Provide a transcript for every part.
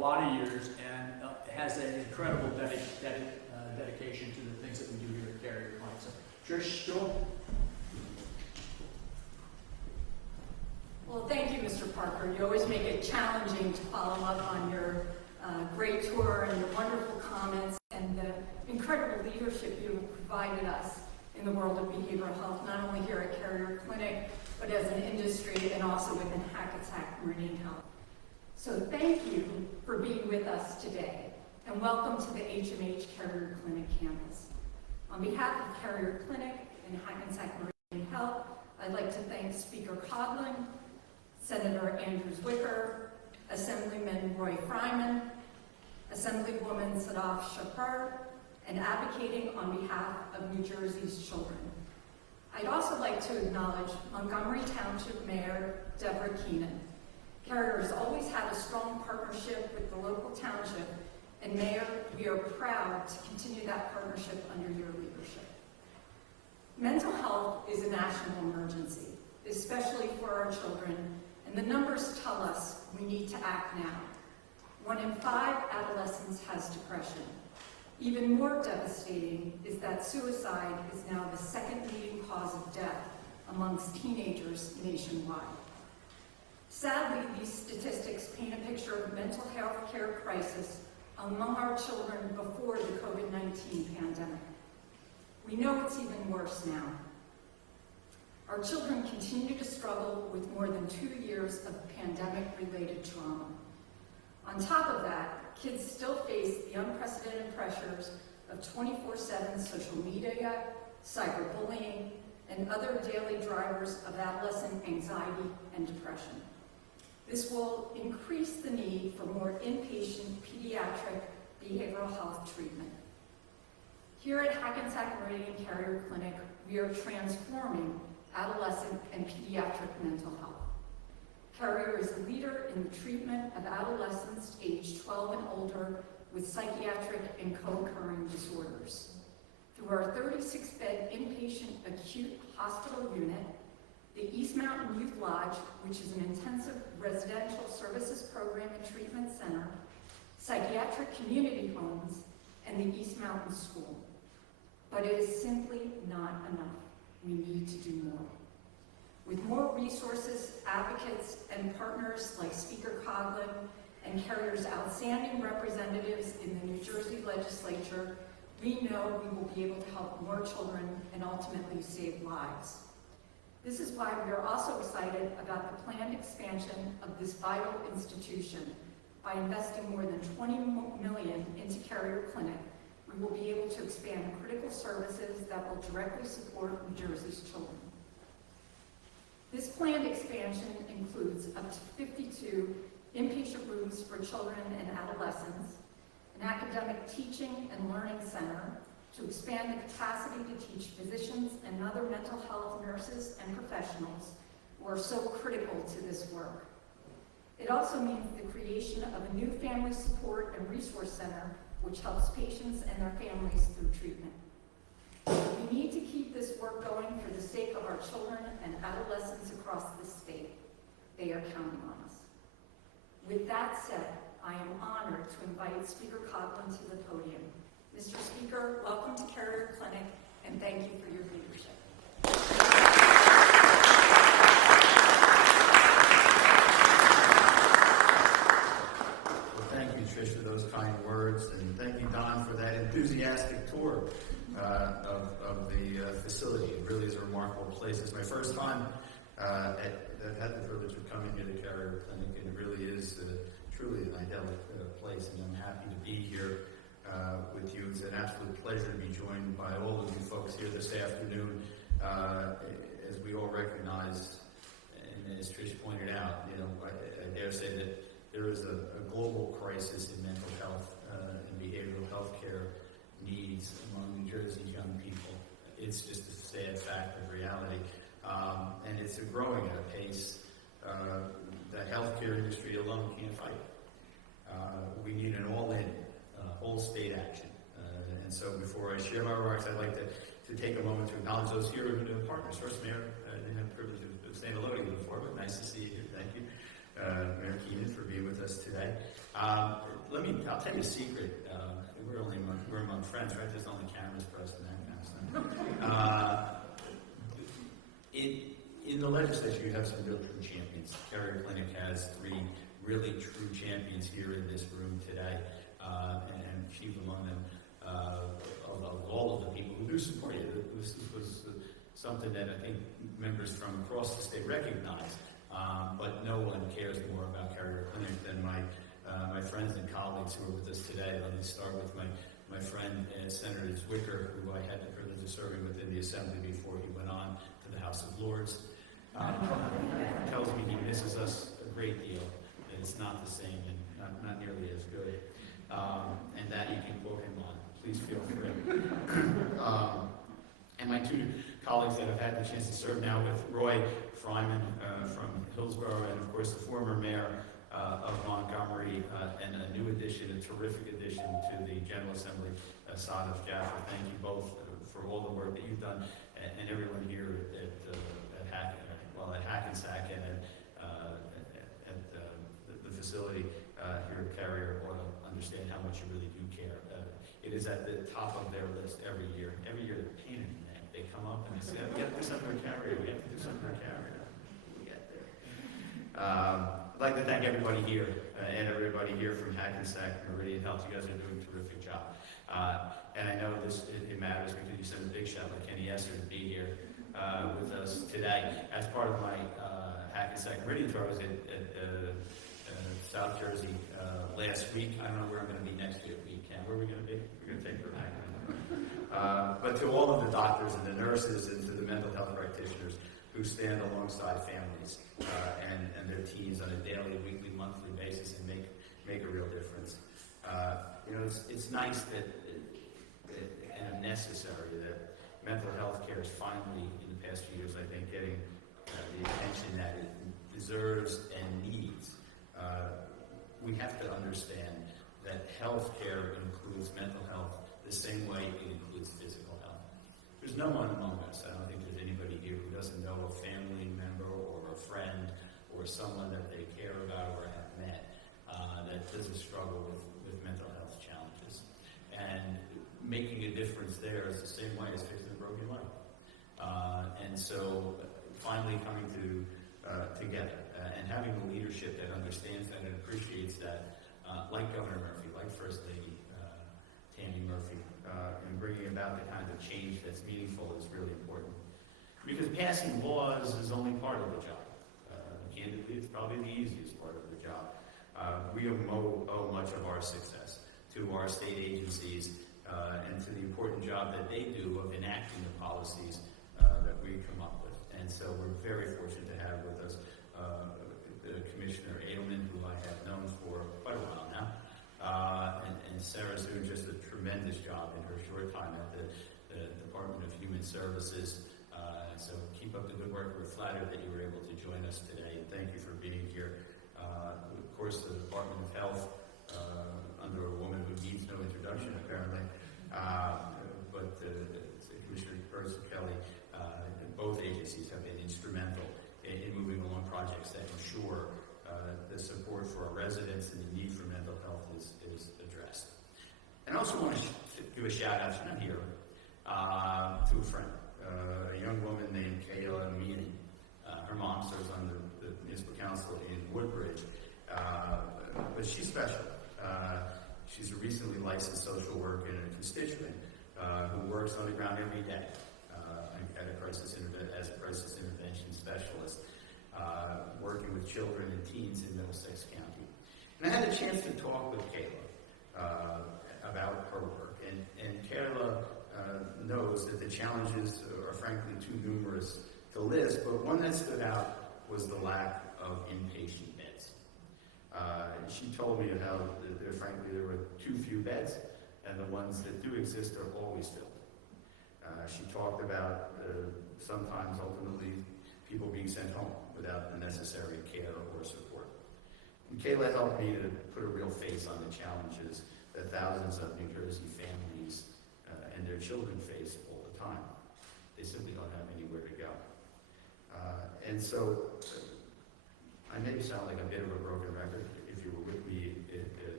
lot of years and has an incredible dedication to the things that we do here at Carrier Clinic. So, Trish, go. Well, thank you, Mr. Parker. You always make it challenging to follow up on your great tour and your wonderful comments and the incredible leadership you have provided us in the world of behavioral health, not only here at Carrier Clinic, but as an industry and also within Hackensack Meridian Health. So thank you for being with us today, and welcome to the HMH Carrier Clinic campus. On behalf of Carrier Clinic and Hackensack Meridian Health, I'd like to thank Speaker Coughlin, Senator Andrew Zwicker, Assemblyman Roy Freiman, Assemblywoman Sadaf Jaffer, and advocating on behalf of New Jersey's children. I'd also like to acknowledge Montgomery Township Mayor Deborah Keenan. Carrier has always had a strong partnership with the local township, and Mayor, we are proud to continue that partnership under your leadership. Mental health is a national emergency, especially for our children, and the numbers tell us we need to act now. 1 in 5 adolescents has depression. Even more devastating is that suicide is now the second leading cause of death amongst teenagers nationwide. Sadly, these statistics paint a picture of mental health care crisis among our children before the COVID-19 pandemic. We know it's even worse now. Our children continue to struggle with more than 2 years of pandemic-related trauma. On top of that, kids still face the unprecedented pressures of 24/7 social media, cyberbullying, and other daily drivers of adolescent anxiety and depression. This will increase the need for more inpatient pediatric behavioral health treatment. Here at Hackensack Meridian Carrier Clinic, we are transforming adolescent and pediatric mental health. Carrier is a leader in the treatment of adolescents aged 12 and older with psychiatric and co-occurring disorders. Through our 36-bed inpatient acute hospital unit, the East Mountain Youth Lodge, which is an intensive residential services program and treatment center, psychiatric community homes, and the East Mountain School. But it is simply not enough. We need to do more. With more resources, advocates, and partners like Speaker Coughlin and Carrier's outstanding representatives in the New Jersey Legislature, we know we will be able to help more children and ultimately save lives. This is why we are also excited about the planned expansion of this vital institution. By investing more than $20 million into Carrier Clinic, we will be able to expand critical services that will directly support New Jersey's children. This planned expansion includes up to 52 inpatient rooms for children and adolescents, an academic teaching and learning center to expand the capacity to teach physicians and other mental health nurses and professionals who are so critical to this work. It also means the creation of a new family support and resource center which helps patients and their families through treatment. We need to keep this work going for the sake of our children and adolescents across the state. They are counting on us. With that said, I am honored to invite Speaker Coughlin to the podium. Mr. Speaker, welcome to Carrier Clinic, and thank you for your leadership. Well, thank you, Trish, for those kind words, and thank you, Don, for that enthusiastic tour of the facility. It really is a remarkable place. It's my first time I've had the privilege of coming here to Carrier Clinic, and it really is truly an idyllic place, and I'm happy to be here with you. It's an absolute pleasure to be joined by all of you folks here this afternoon. As we all recognize, and as Trish pointed out, I dare say that there is a global crisis in mental health and behavioral health care needs among New Jersey's young people. It's just a sad fact of reality. And it's growing at a pace the healthcare industry alone can't fight. We need an all-in, whole state action. And so before I share my remarks, I'd like to take a moment to acknowledge those here who are partners. First, Mayor, I didn't have the privilege of saying hello to you before, but nice to see you here. Thank you. Mayor Keenan for being with us today. I'll tell you a secret. We're among friends, right? There's only cameras pressed and that kind of stuff. In the legislature, you have some real true champions. Carrier Clinic has 3 really true champions here in this room today, and chief among them of all of the people who do support you. This was something that I think members from across the state recognize, but no one cares more about Carrier Clinic than my friends and colleagues who are with us today. Let me start with my friend Senator Zwicker, who I had the privilege of serving within the Assembly before he went on to the House of Lords. Tells me he misses us a great deal, that it's not the same and not nearly as good. And that you can quote him on. Please feel free. And my 2 colleagues that I've had the chance to serve now with, Roy Freiman from Hillsborough, and of course the former mayor of Montgomery, and a new addition, a terrific addition to the General Assembly, Sadaf Jaffer. Thank you both for all the work that you've done, and everyone here at Hackensack and at the facility here at Carrier ought to understand how much you really do care. It is at the top of their list every year. Every year they're pain in the neck. They come up and they say, we have to do something with Carrier. We have to do something with Carrier. We get there. I'd like to thank everybody here and everybody here from Hackensack Meridian Health. You guys are doing a terrific job. And I know it matters because you sent a big shout out to Kenny Esser to be here with us today. As part of my Hackensack Meridian tour, I was at South Jersey last week. I don't know where I'm going to be next week. Where are we going to be? We're going to take her back. But to all of the doctors and the nurses and to the mental health practitioners who stand alongside families and their teams on a daily, weekly, monthly basis and make a real difference. It's nice that and necessary that mental health care is finally, in the past few years, I think, getting the attention that it deserves and needs. We have to understand that health care includes mental health the same way it includes physical health. There's no one among us, I don't think there's anybody here who doesn't know a family member or a friend or someone that they care about or have met that doesn't struggle with mental health challenges. And making a difference there is the same way as fixing a broken leg. And so finally coming together and having a leadership that understands that and appreciates that, like Governor Murphy, like First Lady Tammy Murphy, and bringing about the kind of change that's meaningful is really important. Because passing laws is only part of the job. Candidly, it's probably the easiest part of the job. We owe much of our success to our state agencies and to the important job that they do of enacting the policies that we come up with. And so we're very fortunate to have with us Commissioner Adelman, who I have known for quite a while now, and Sarah's doing just a tremendous job in her short time at the Department of Human Services. So keep up the good work. We're flattered that you were able to join us today, and thank you for being here. Of course, the Department of Health, under a woman who needs no introduction, apparently, but Commissioner Kelly, both agencies have been instrumental in moving along projects that ensure the support for our residents and the need for mental health is addressed. And I also want to give a shout out, she's not here, to a friend, a young woman named Kayla Meany. Her mom serves on the municipal council in Woodbridge, but she's special. She's a recently licensed social worker and a constituent who works on the ground every day as a crisis intervention specialist, working with children and teens in Middlesex County. And I had a chance to talk with Kayla about her work. And Kayla knows that the challenges are frankly too numerous to list, but one that stood out was the lack of inpatient beds. She told me how there were too few beds, and the ones that do exist are always filled. She talked about sometimes ultimately people being sent home without the necessary care or support. And Kayla helped me to put a real face on the challenges that thousands of New Jersey families and their children face all the time. They simply don't have anywhere to go. And so I maybe sound like a bit of a broken record if you were with me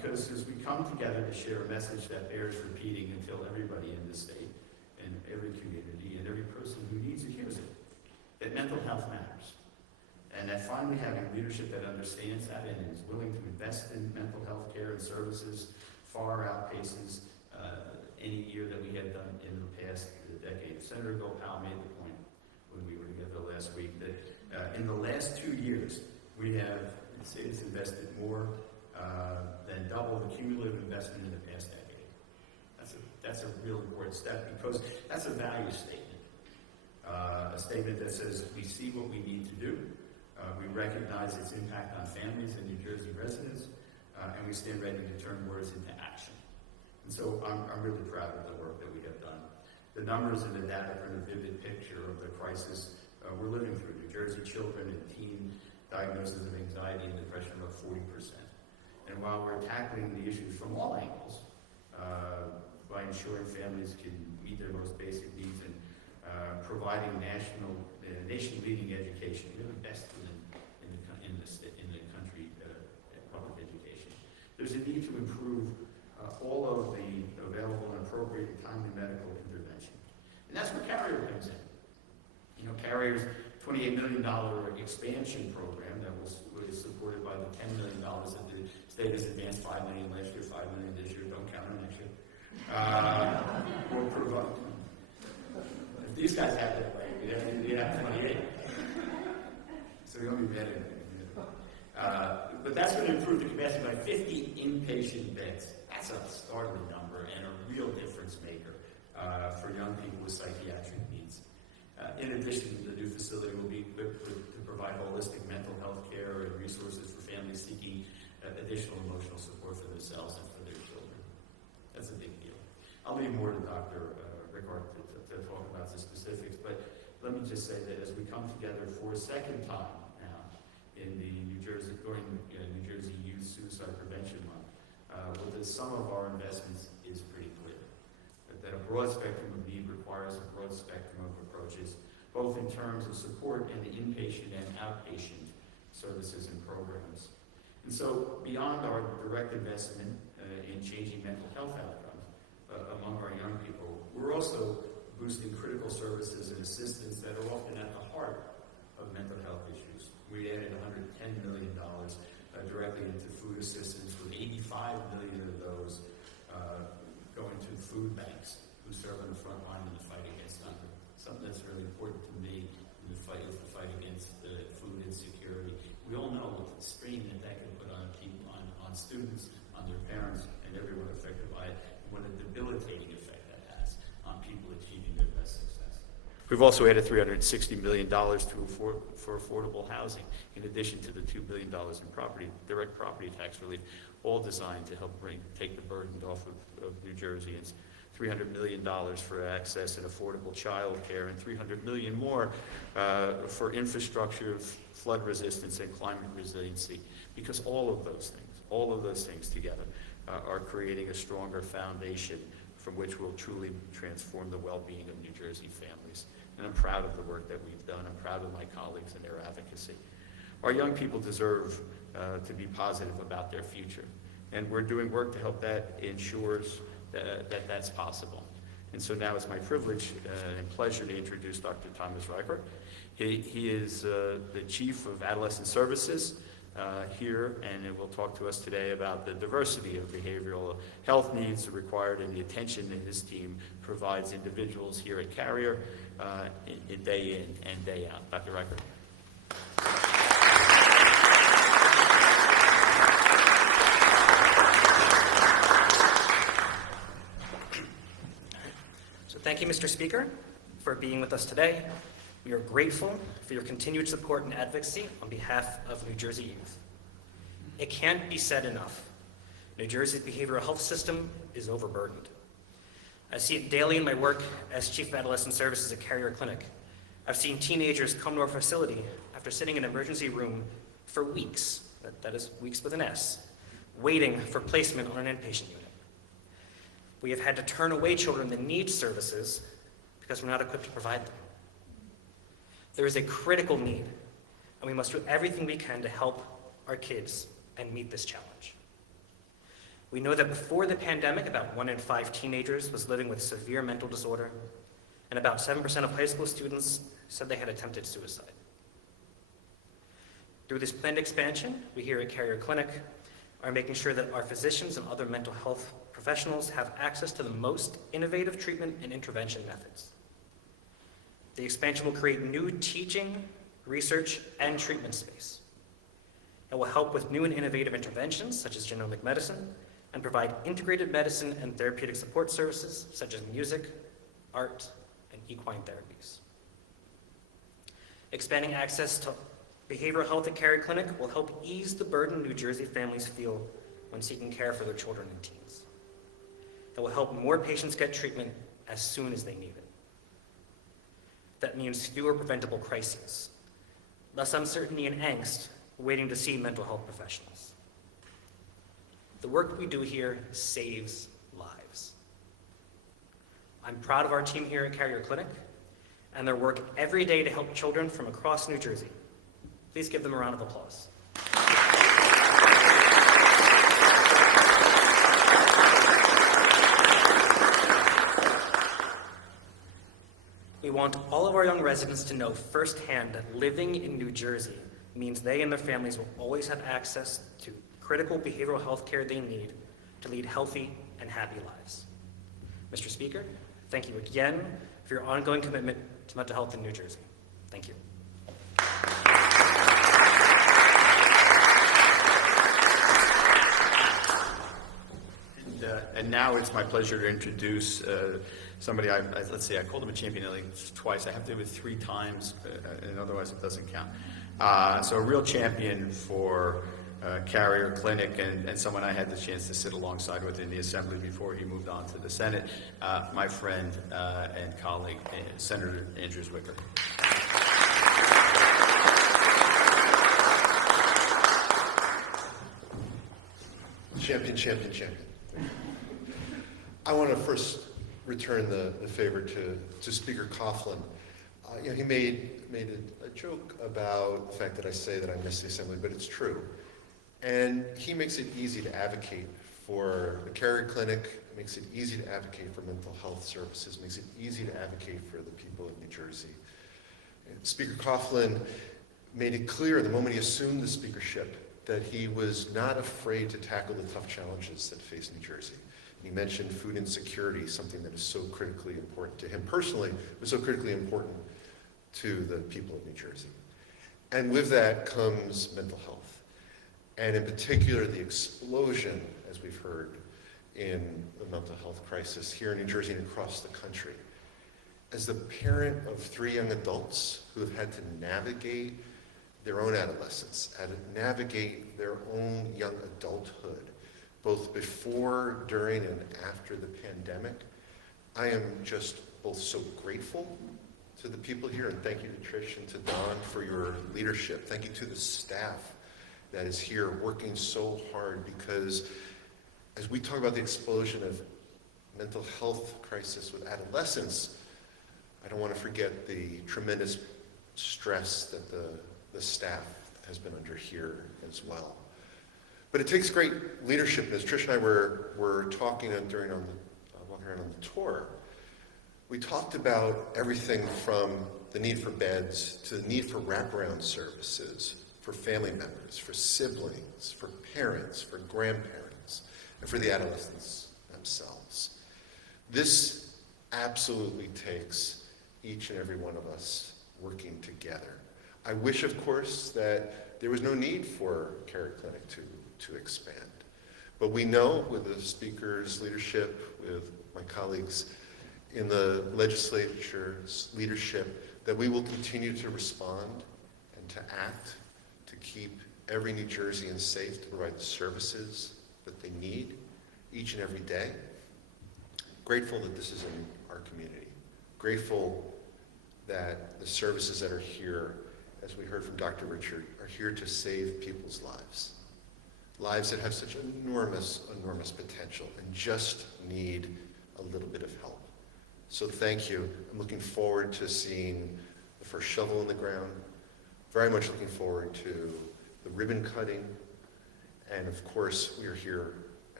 because as we come together to share a message that bears repeating until everybody in the state and every community and every person who needs it hears it, that mental health matters. And that finally having leadership that understands that and is willing to invest in mental health care and services far outpaces any year that we had done in the past decade. Senator Gopal made the point when we were together last week that in the last 2 years, we have, the state has invested more than double the cumulative investment in the past decade. That's a real important step because that's a value statement. A statement that says we see what we need to do, we recognize its impact on families and New Jersey residents, and we stand ready to turn words into action. And so I'm really proud of the work that we have done. The numbers and the data print a vivid picture of the crisis we're living through. New Jersey children and teen diagnoses of anxiety and depression are up 40%. And while we're tackling the issues from all angles, by ensuring families can meet their most basic needs and providing nation-leading education, we're the best in the country public education. There's a need to improve all of the available and appropriate and timely medical intervention. And that's where Carrier comes in. You know, Carrier's $28 million expansion program that was supported by the $10 million that the state has advanced, $5 million last year, $5 million this year, don't count on next year. Will provide. If these guys have that way, we have 28. So we don't be mad at anything. But that's going to improve the capacity by 50 inpatient beds. That's a startling number and a real difference maker for young people with psychiatric needs. In addition, the new facility will be equipped to provide holistic mental health care and resources for families seeking additional emotional support for themselves and for their children. That's a big deal. I'll leave more to Dr. Rickard to talk about the specifics, but let me just say that as we come together for a second time now in the New Jersey Youth Suicide Prevention Month, with the sum of our investments is pretty clear. That a broad spectrum of need requires a broad spectrum of approaches, both in terms of support and the inpatient and outpatient services and programs. And so, beyond our direct investment in changing mental health outcomes among our young people, we're also boosting critical services and assistance that are often at the heart of mental health issues. We added $110 million directly into food assistance, with $85 million of those going to food banks who serve on the front line in the fight against hunger. Something that's really important to me in the fight against food insecurity. We all know what the strain that can put on people, on students, on their parents, and everyone affected by it, and what a debilitating effect that has on people achieving their best success. We've also added $360 million for affordable housing, in addition to the $2 billion in direct property tax relief, all designed to help take the burden off of New Jerseyans. $300 million for access and affordable child care, and $300 million more for infrastructure, flood resistance, and climate resiliency, because all of those things together are creating a stronger foundation from which will truly transform the well-being of New Jersey families. And I'm proud of the work that we've done. I'm proud of my colleagues and their advocacy. Our young people deserve to be positive about their future, and we're doing work to help that ensures that's possible. And so now it's my privilege and pleasure to introduce Dr. Thomas Reichert. He is the Chief of Adolescent Services here, and will talk to us today about the diversity of behavioral health needs required and the attention that his team provides individuals here at Carrier day in and day out. Dr. Reichert. Thank you, Mr. Speaker, for being with us today. We are grateful for your continued support and advocacy on behalf of New Jersey youth. It can't be said enough. New Jersey's behavioral health system is overburdened. I see it daily in my work as Chief of Adolescent Services at Carrier Clinic. I've seen teenagers come to our facility after sitting in an emergency room for weeks, that is weeks with an S, waiting for placement on an inpatient unit. We have had to turn away children that need services because we're not equipped to provide them. There is a critical need, and we must do everything we can to help our kids and meet this challenge. We know that before the pandemic, about 1 in 5 teenagers was living with severe mental disorder, and about 7% of high school students said they had attempted suicide. Through this planned expansion, we here at Carrier Clinic are making sure that our physicians and other mental health professionals have access to the most innovative treatment and intervention methods. The expansion will create new teaching, research, and treatment space. It will help with new and innovative interventions, such as genomic medicine, and provide integrated medicine and therapeutic support services, such as music, art, and equine therapies. Expanding access to behavioral health at Carrier Clinic will help ease the burden New Jersey families feel when seeking care for their children and teens. It will help more patients get treatment as soon as they need it. That means fewer preventable crises, less uncertainty and angst waiting to see mental health professionals. The work we do here saves lives. I'm proud of our team here at Carrier Clinic and their work every day to help children from across New Jersey. Please give them a round of applause. We want all of our young residents to know firsthand that living in New Jersey means they and their families will always have access to critical behavioral health care they need to lead healthy and happy lives. Mr. Speaker, thank you again for your ongoing commitment to mental health in New Jersey. Thank you. And now it's my pleasure to introduce somebody, let's see, I called him a champion at least twice. I have to do it 3 times, and otherwise it doesn't count. So a real champion for Carrier Clinic, and someone I had the chance to sit alongside with in the Assembly before he moved on to the Senate, my friend and colleague, Senator Andrew Zwicker. Champion, champion, champion. I want to first return the favor to Speaker Coughlin. He made a joke about the fact that I say that I miss the Assembly, but it's true. And he makes it easy to advocate for the Carrier Clinic, makes it easy to advocate for mental health services, makes it easy to advocate for the people of New Jersey. And Speaker Coughlin made it clear the moment he assumed the speakership that he was not afraid to tackle the tough challenges that face New Jersey. And he mentioned food insecurity, something that is so critically important to him personally, but so critically important to the people of New Jersey. And with that comes mental health. And in particular, the explosion, as we've heard, in the mental health crisis here in New Jersey and across the country. As the parent of 3 young adults who have had to navigate their own adolescence, had to navigate their own young adulthood, both before, during, and after the pandemic, I am just both so grateful to the people here, and thank you to Trish and to Don for your leadership. Thank you to the staff that is here working so hard, because as we talk about the explosion of mental health crisis with adolescents, I don't want to forget the tremendous stress that the staff has been under here as well. But it takes great leadership, and as Trish and I were talking during walking around on the tour, we talked about everything from the need for beds to the need for wraparound services for family members, for siblings, for parents, for grandparents, and for the adolescents themselves. This absolutely takes each and every one of us working together. I wish, of course, that there was no need for Carrier Clinic to expand. But we know, with the Speaker's leadership, with my colleagues in the Legislature's leadership, that we will continue to respond and to act to keep every New Jerseyan safe, to provide the services that they need each and every day. Grateful that this is in our community. Grateful that the services that are here, as we heard from Dr. Richard, are here to save people's lives. Lives that have such enormous, enormous potential and just need a little bit of help. So thank you. I'm looking forward to seeing the first shovel in the ground. Very much looking forward to the ribbon cutting. And of course, we are here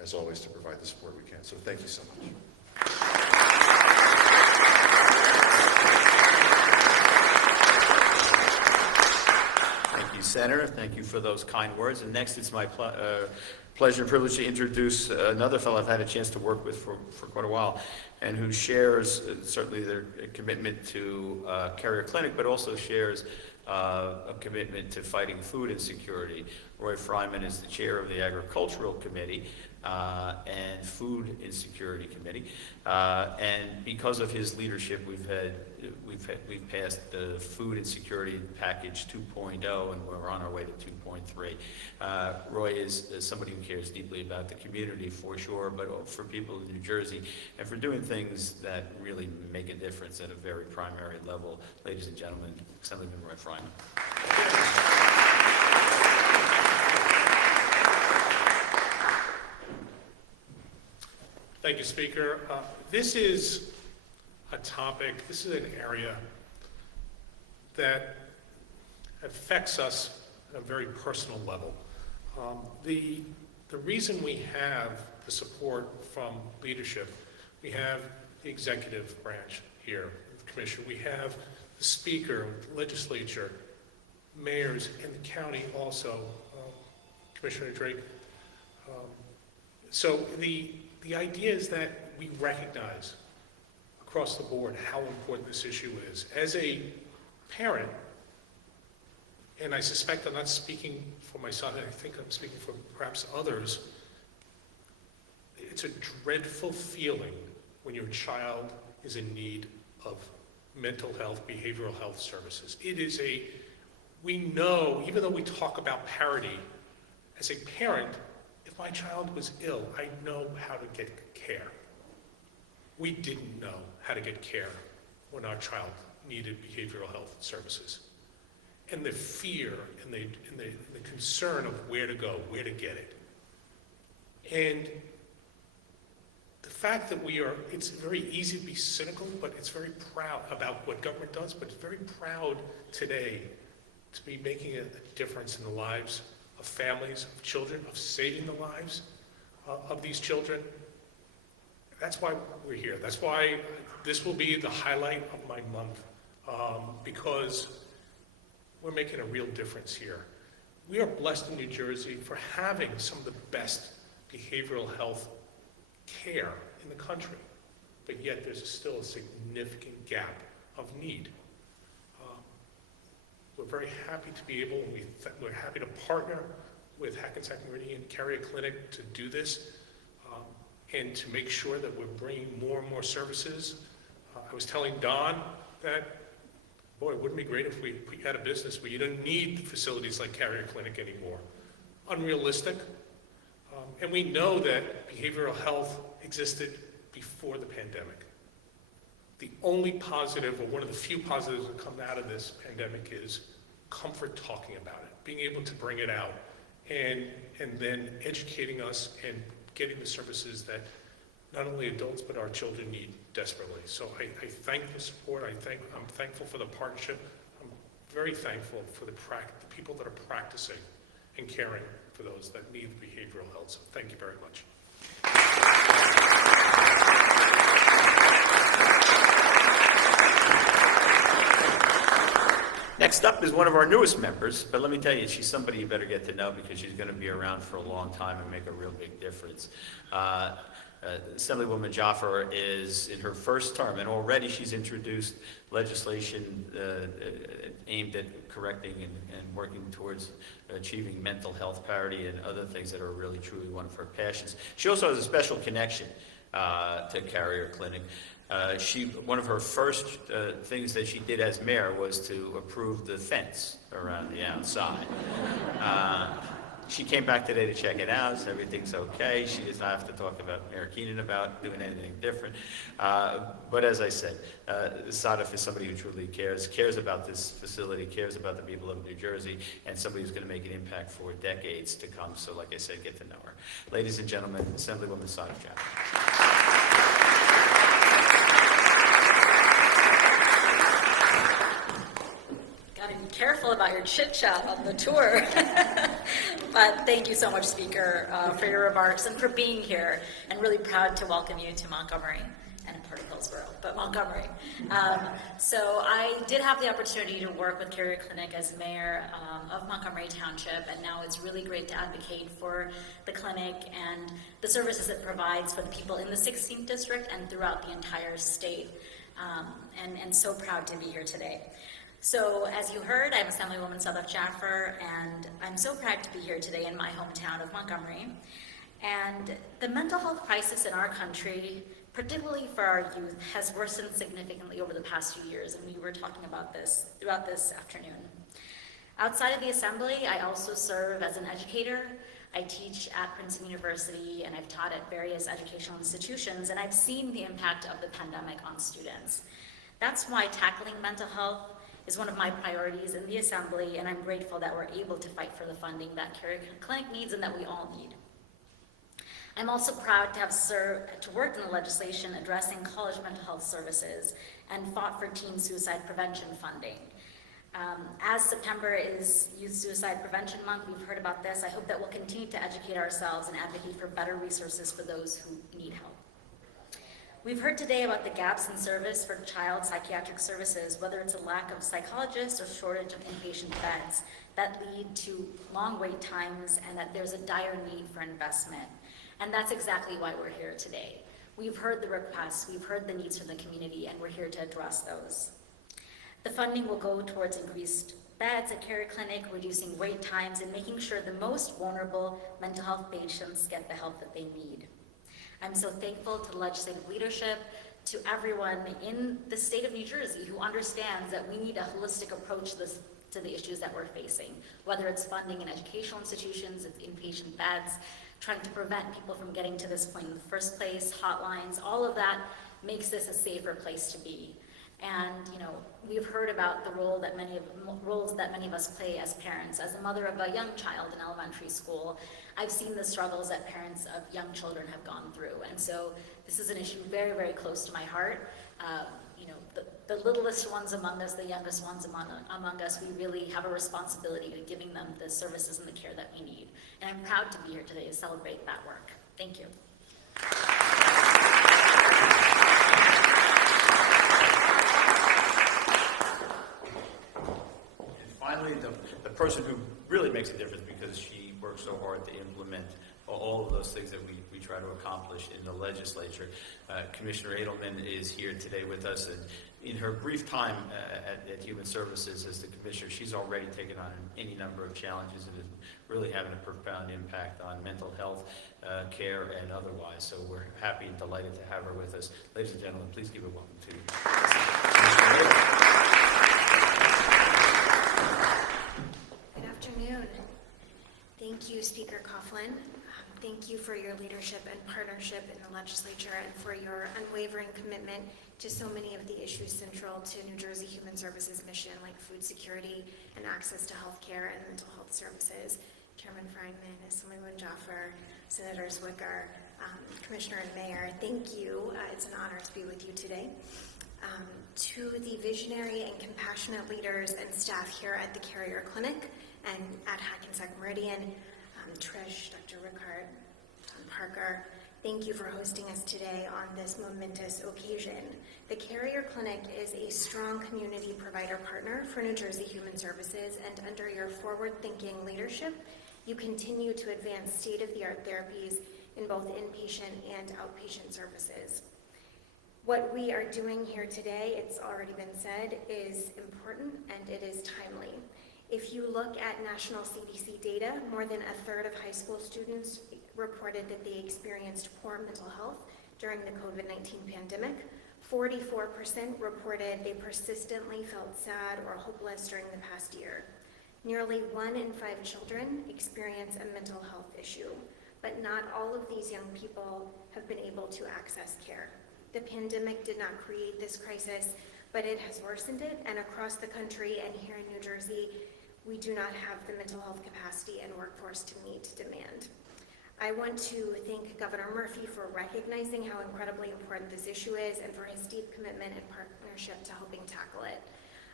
as always, to provide the support we can. So thank you so much. Thank you, Senator. Thank you for those kind words. And next, it's my pleasure and privilege to introduce another fellow I've had a chance to work with for quite a while, and who shares certainly their commitment to Carrier Clinic, but also shares a commitment to fighting food insecurity. Roy Freiman is the chair of the Agricultural Committee and Food Insecurity Committee, and because of his leadership, we've passed the Food Insecurity Package 2.0, and we're on our way to 2.3. Roy is somebody who cares deeply about the community, for sure, but for people in New Jersey, and for doing things that really make a difference at a very primary level. Ladies and gentlemen, Assemblyman Roy Freiman. Thank you, Speaker. This is a topic, this is an area that affects us at a very personal level. The reason we have the support from leadership, we have the executive branch here, the Commission, we have the Speaker, the Legislature, mayors, and the county also, Commissioner Drake. So the idea is that we recognize across the board how important this issue is. As a parent, and I suspect I'm not speaking for my son, I think I'm speaking for perhaps others, it's a dreadful feeling when your child is in need of mental health, behavioral health services. It is we know, even though we talk about parity, as a parent, if my child was ill, I know how to get care. We didn't know how to get care when our child needed behavioral health services. And the fear and the concern of where to go, where to get it. And the fact that it's very easy to be cynical, but it's very proud about what government does, but it's very proud today to be making a difference in the lives of families, of children, of saving the lives of these children. That's why we're here. That's why this will be the highlight of my month, because we're making a real difference here. We are blessed in New Jersey for having some of the best behavioral health care in the country, but yet there's still a significant gap of need. We're very happy to be able, and we're happy to partner with Hackensack Meridian Carrier Clinic to do this, and to make sure that we're bringing more and more services. I was telling Don that, boy, wouldn't it be great if we had a business where you didn't need facilities like Carrier Clinic anymore. Unrealistic. And we know that behavioral health existed before the pandemic. The only positive, or one of the few positives that come out of this pandemic, is comfort talking about it, being able to bring it out, and then educating us and getting the services that not only adults but our children need desperately. So I thank the support. I'm thankful for the partnership. I'm very thankful for the people that are practicing and caring for those that need behavioral health. So thank you very much. Next up is one of our newest members, but let me tell you, she's somebody you better get to know because she's going to be around for a long time and make a real big difference. Assemblywoman Jaffer is in her first term, and already she's introduced legislation aimed at correcting and working towards achieving mental health parity and other things that are really truly one of her passions. She also has a special connection to Carrier Clinic. One of her first things that she did as mayor was to approve the fence around the outside. She came back today to check it out, so everything's okay. She does not have to talk about Mayor Keenan about doing anything different. But as I said, Sadaf is somebody who truly cares about this facility, cares about the people of New Jersey, and somebody who's going to make an impact for decades to come. So like I said, get to know her. Ladies and gentlemen, Assemblywoman Sadaf Jaffer. Gotta be careful about your chit-chat on the tour. But thank you so much, Speaker, for your remarks and for being here, and really proud to welcome you to Montgomery and part of Hillsborough, but Montgomery. So I did have the opportunity to work with Carrier Clinic as mayor of Montgomery Township, and now it's really great to advocate for the clinic and the services it provides for the people in the 16th district and throughout the entire state, and so proud to be here today. So as you heard, I'm Assemblywoman Sadaf Jaffer, and I'm so proud to be here today in my hometown of Montgomery. And the mental health crisis in our country, particularly for our youth, has worsened significantly over the past few years, and we were talking about this throughout this afternoon. Outside of the Assembly, I also serve as an educator. I teach at Princeton University, and I've taught at various educational institutions, and I've seen the impact of the pandemic on students. That's why tackling mental health is one of my priorities in the Assembly, and I'm grateful that we're able to fight for the funding that Carrier Clinic needs and that we all need. I'm also proud to have worked in the legislation addressing college mental health services and fought for teen suicide prevention funding. As September is Youth Suicide Prevention Month, we've heard about this. I hope that we'll continue to educate ourselves and advocate for better resources for those who need help. We've heard today about the gaps in service for child psychiatric services, whether it's a lack of psychologists or shortage of inpatient beds that lead to long wait times and that there's a dire need for investment. And that's exactly why we're here today. We've heard the requests, we've heard the needs from the community, and we're here to address those. The funding will go towards increased beds at Carrier Clinic, reducing wait times, and making sure the most vulnerable mental health patients get the help that they need. I'm so thankful to the legislative leadership, to everyone in the state of New Jersey who understands that we need a holistic approach to the issues that we're facing, whether it's funding in educational institutions, it's inpatient beds, trying to prevent people from getting to this point in the first place, hotlines, all of that makes this a safer place to be. And we've heard about the roles that many of us play as parents. As a mother of a young child in elementary school, I've seen the struggles that parents of young children have gone through. And so this is an issue very, very close to my heart. The littlest ones among us, the youngest ones among us, we really have a responsibility to giving them the services and the care that we need. And I'm proud to be here today to celebrate that work. Thank you. And finally, the person who really makes a difference because she works so hard to implement all of those things that we try to accomplish in the legislature. Commissioner Adelman is here today with us, and in her brief time at Human Services as the commissioner, she's already taken on any number of challenges and is really having a profound impact on mental health care and otherwise. So we're happy and delighted to have her with us. Ladies and gentlemen, please give a welcome to Commissioner Adelman. Good afternoon. Thank you, Speaker Coughlin. Thank you for your leadership and partnership in the legislature and for your unwavering commitment to so many of the issues central to New Jersey Human Services mission, like food security and access to health care and mental health services. Chairman Freiman, Assemblywoman Jaffer, Senator Zwicker, Commissioner and Mayor, thank you. It's an honor to be with you today. To the visionary and compassionate leaders and staff here at the Carrier Clinic and at Hackensack Meridian, Trish, Dr. Rickard, Tom Parker, thank you for hosting us today on this momentous occasion. The Carrier Clinic is a strong community provider partner for New Jersey Human Services, and under your forward-thinking leadership, you continue to advance state-of-the-art therapies in both inpatient and outpatient services. What we are doing here today, it's already been said, is important and it is timely. If you look at national CDC data, more than a third of high school students reported that they experienced poor mental health during the COVID-19 pandemic. 44% reported they persistently felt sad or hopeless during the past year. Nearly 1 in 5 children experience a mental health issue, but not all of these young people have been able to access care. The pandemic did not create this crisis, but it has worsened it, and across the country and here in New Jersey, we do not have the mental health capacity and workforce to meet demand. I want to thank Governor Murphy for recognizing how incredibly important this issue is and for his deep commitment and partnership to helping tackle it.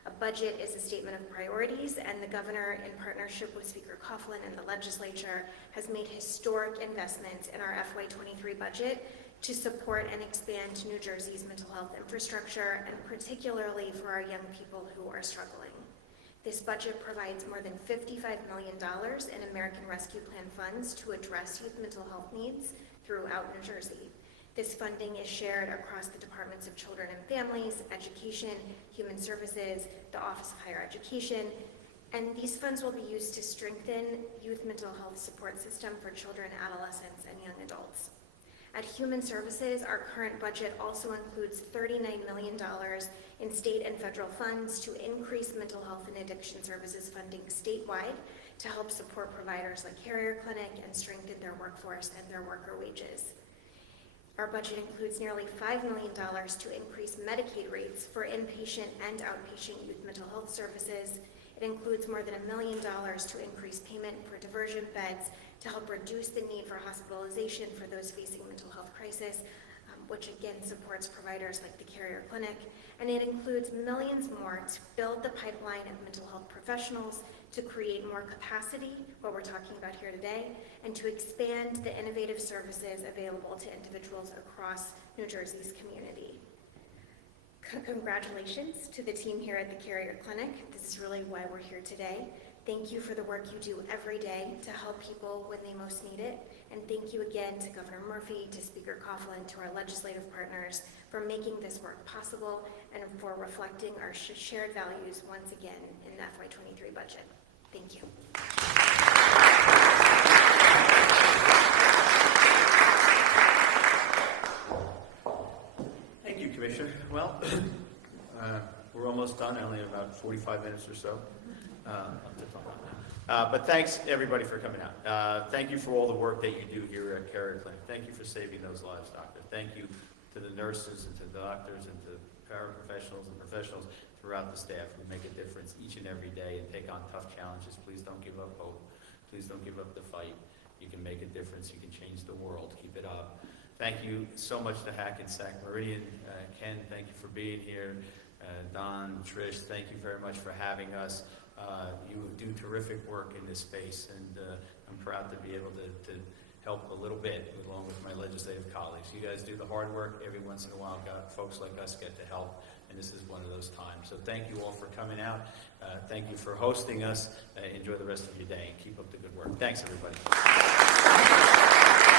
A budget is a statement of priorities, and the governor, in partnership with Speaker Coughlin and the legislature, has made historic investments in our FY23 budget to support and expand New Jersey's mental health infrastructure, and particularly for our young people who are struggling. This budget provides more than $55 million in American Rescue Plan funds to address youth mental health needs throughout New Jersey. This funding is shared across the Departments of Children and Families, Education, Human Services, the Office of Higher Education, and these funds will be used to strengthen youth mental health support system for children, adolescents, and young adults. At Human Services, our current budget also includes $39 million in state and federal funds to increase mental health and addiction services funding statewide to help support providers like Carrier Clinic and strengthen their workforce and their worker wages. Our budget includes nearly $5 million to increase Medicaid rates for inpatient and outpatient youth mental health services. It includes more than $1 million to increase payment for diversion beds to help reduce the need for hospitalization for those facing mental health crisis, which again supports providers like the Carrier Clinic. And it includes millions more to build the pipeline of mental health professionals, to create more capacity, what we're talking about here today, and to expand the innovative services available to individuals across New Jersey's community. Congratulations to the team here at the Carrier Clinic. This is really why we're here today. Thank you for the work you do every day to help people when they most need it. And thank you again to Governor Murphy, to Speaker Coughlin, to our legislative partners for making this work possible and for reflecting our shared values once again in the FY23 budget. Thank you. Thank you, Commissioner. Well, we're almost done. I only have about 45 minutes or so. But thanks, everybody, for coming out. Thank you for all the work that you do here at Carrier Clinic. Thank you for saving those lives, doctor. Thank you to the nurses and to the doctors and to paraprofessionals and professionals throughout the staff who make a difference each and every day and take on tough challenges. Please don't give up hope. Please don't give up the fight. You can make a difference. You can change the world. Keep it up. Thank you so much to Hackensack Meridian. Ken, thank you for being here. Don, Trish, thank you very much for having us. You do terrific work in this space, and I'm proud to be able to help a little bit along with my legislative colleagues. You guys do the hard work. Every once in a while, folks like us get to help, and this is one of those times. So thank you all for coming out. Thank you for hosting us. Enjoy the rest of your day, and keep up the good work. Thanks, everybody.